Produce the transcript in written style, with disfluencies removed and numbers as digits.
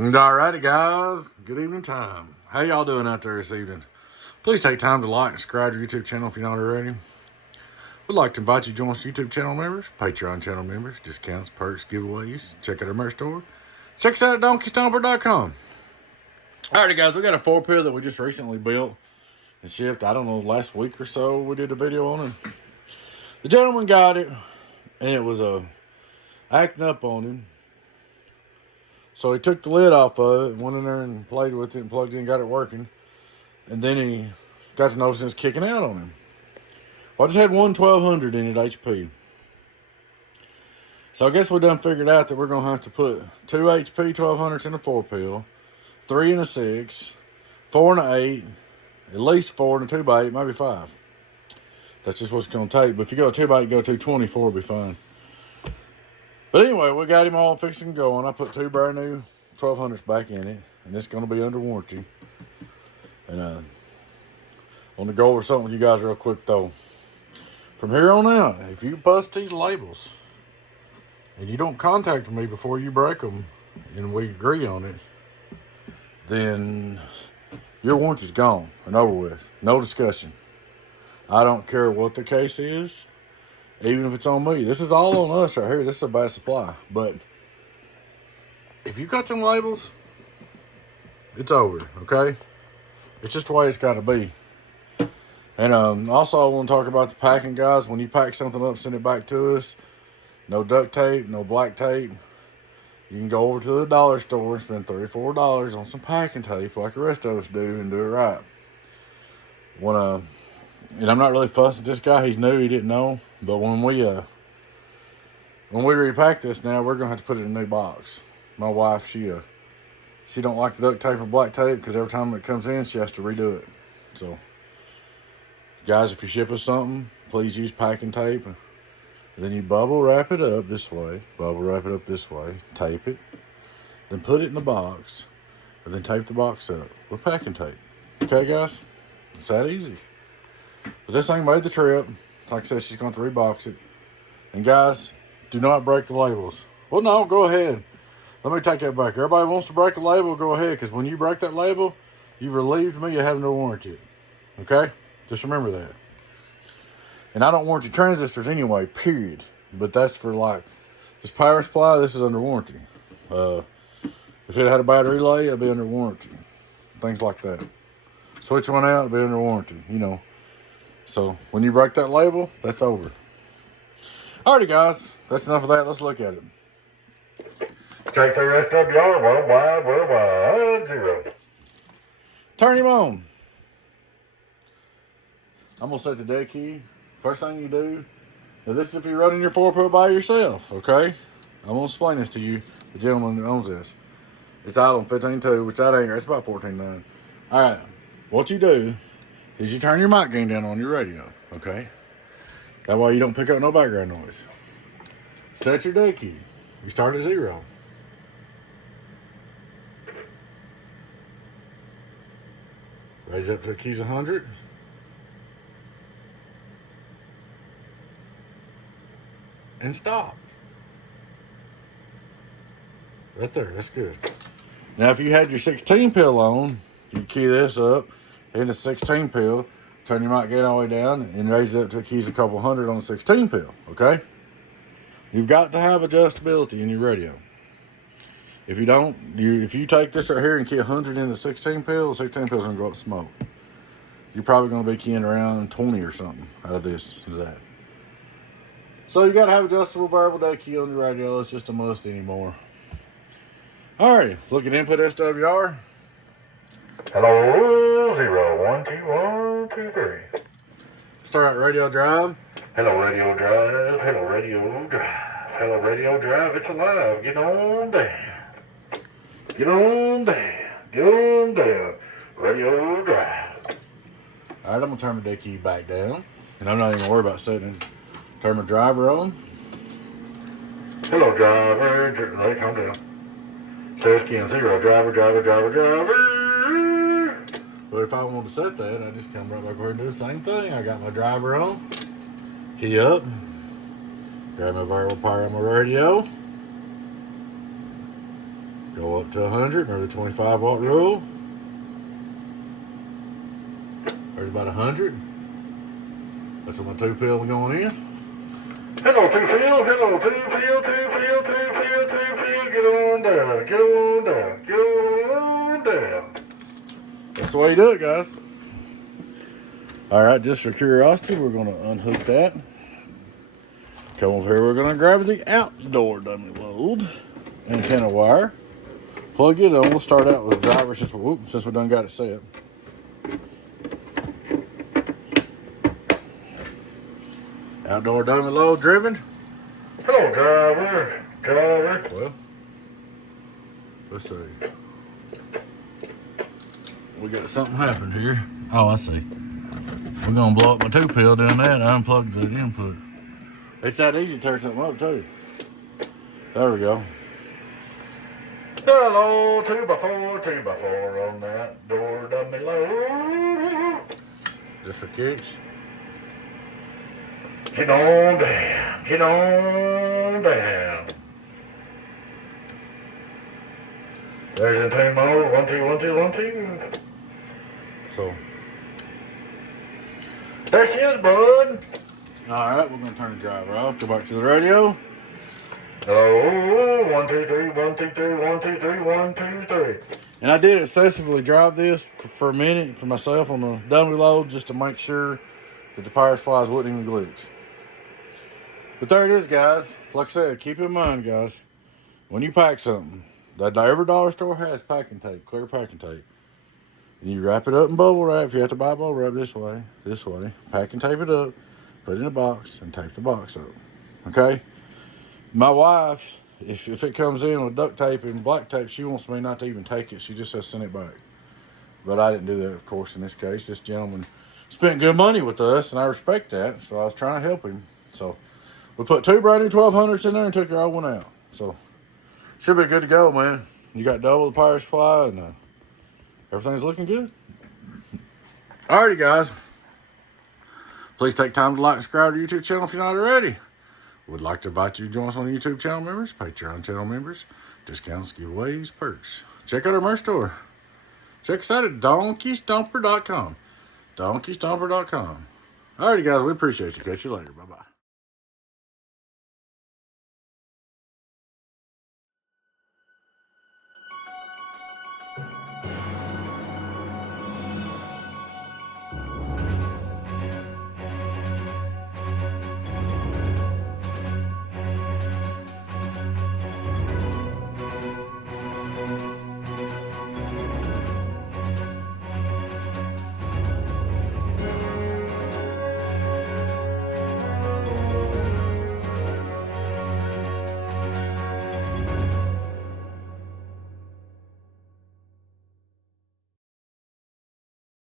Alrighty, guys. Good evening time. How y'all doing out there this evening? Please take time to like and subscribe to our YouTube channel if you're not already. We'd like to invite you to join us YouTube channel members, Patreon channel members, discounts, perks, giveaways. Check out our merch store. Check us out at donkeystomper.com. Alrighty, guys. We got a 4Pill that we just recently built and shipped. I don't know, last week or so we did a video on it. The gentleman got it, and it was acting up on him. So he took the lid off of it, went in there and played with it and plugged it in and got it working. And then he got to notice it's kicking out on him. Well, I just had one 1200 in it HP. So I guess we done figured out that we're going to have to put 2 HP 1200s in a 4Pill, 3 in a 6, 4 in a 8, at least 4 in a 2x8, maybe 5. That's just what it's going to take. But if you go 2x8, go 224, it'll be fine. But anyway, we got him all fixing and going. I put 2 brand new 1200s back in it, and it's going to be under warranty. And I want to go over something with you guys real quick, though. From here on out, if you bust these labels and you don't contact me before you break them and we agree on it, then your warranty's gone and over with. No discussion. I don't care what the case is. Even if it's on me. This is all on us right here. This is a bad supply. But if you cut them labels, it's over, okay? It's just the way it's got to be. And also I want to talk about the packing, guys. When you pack something up, send it back to us. No duct tape, no black tape. You can go over to the dollar store and spend $3 or $4 on some packing tape like the rest of us do and do it right. And I'm not really fussing at this guy. He's new. He didn't know. But when we repack this now, we're gonna have to put it in a new box. My wife, she don't like the duct tape or black tape because every time it comes in, she has to redo it. So, guys, if you ship us something, please use packing tape. And then you bubble wrap it up this way, tape it, then put it in the box, and then tape the box up with packing tape. Okay, guys, it's that easy. But this thing made the trip. Like I said, she's going to rebox it. And guys, do not break the labels. Well, no, go ahead. Let me take that back. Everybody wants to break a label, go ahead. Because when you break that label, you've relieved me of having to warranty it. Okay? Just remember that. And I don't warranty transistors anyway, period. But that's for like, this power supply, this is under warranty. If it had a battery relay, it'd be under warranty. Things like that. Switch one out, it'd be under warranty, you know. So, when you break that label, that's over. Alrighty, guys. That's enough of that. Let's look at it. Take the rest of your worldwide 0. Turn him on. I'm going to set the dead key. First thing you do. Now, this is if you're running your 4Pill by yourself, okay? I'm going to explain this to you, the gentleman that owns this. It's out on 15.2, which that ain't, it's about 14.9. Alright, what you do is you turn your mic gain down on your radio, okay? That way you don't pick up no background noise. Set your day key. You start at 0. Raise up to the keys 100. And stop. Right there, that's good. Now if you had your 16-pill on, you key this up. In the 16-pill, turn your mic gain all the way down and raise it up to the keys a couple hundred on the 16-pill, okay? You've got to have adjustability in your radio. If you don't, if you take this right here and key 100 in the 16-pill, the 16-pill's gonna go up smoke. You're probably gonna be keying around 20 or something out of this to that. So you gotta have adjustable variable day key on your radio. It's just a must anymore. Alright, look at input SWR. Hello, 0, 1, 2, 1, 2, 3. Start radio drive. Hello, radio drive. Hello, radio drive. Hello, radio drive. It's alive. Get on down. Get on down. Get on down. Radio drive. All right, I'm going to turn my day key back down. And I'm not even worried about setting it. Turn my driver on. Hello, driver. Let it calm down. Says key on 0. Driver, driver, driver, driver. But if I want to set that, I just come right back over and do the same thing. I got my driver on. Key up. Grab my variable power on my radio. Go up to 100, remember the 25 watt rule. There's about 100. That's what my 2-pill going in. Hello, 2-pill, hello, 2-pill, 2-pill, 2-pill, 2-pill. Get on down, get on down, get on down. That's the way you do it, guys. All right, just for curiosity, we're going to unhook that. Come over here, we're going to grab the outdoor dummy load antenna wire. Plug it in. We'll start out with the driver since we done got it set. Outdoor dummy load driven. Hello, driver. Driver. Well, let's see. We got something happened here. Oh, I see. We're gonna blow up my 2-pill doing that. I unplugged the input. It's that easy to turn something up too. There we go. Hello, 2x4, 2x4 on that door dummy load. Just for kicks. Get on down, get on down. There's a 10 mode, 1, 2, 1, 2, 1, 2. So, there she is, bud. All right, we're gonna turn the driver off. Go back to the radio. Hello, 1, 2, 3, 1, 2, 3, 1, 2, 3, 1, 2, 3. And I did excessively drive this for a minute for myself on the dummy load just to make sure that the power supplies wouldn't even glitch. But there it is, guys. Like I said, keep in mind, guys, when you pack something, that every dollar store has packing tape, clear packing tape. You wrap it up in bubble wrap. If you have to buy bubble wrap this way, pack and tape it up, put it in a box, and tape the box up. Okay? My wife, if it comes in with duct tape and black tape, she wants me not to even take it. She just says send it back. But I didn't do that, of course, in this case. This gentleman spent good money with us, and I respect that. So I was trying to help him. So we put 2 brand new 1200s in there and took our old one out. So should be good to go, man. You got double the power supply, and everything's looking good. Alrighty, guys. Please take time to like and subscribe to the YouTube channel if you're not already. We'd like to invite you to join us on the YouTube channel members, Patreon channel members, discounts, giveaways, perks. Check out our merch store. Check us out at donkeystomper.com. donkeystomper.com. Alrighty, guys. We appreciate you. Catch you later. Bye-bye.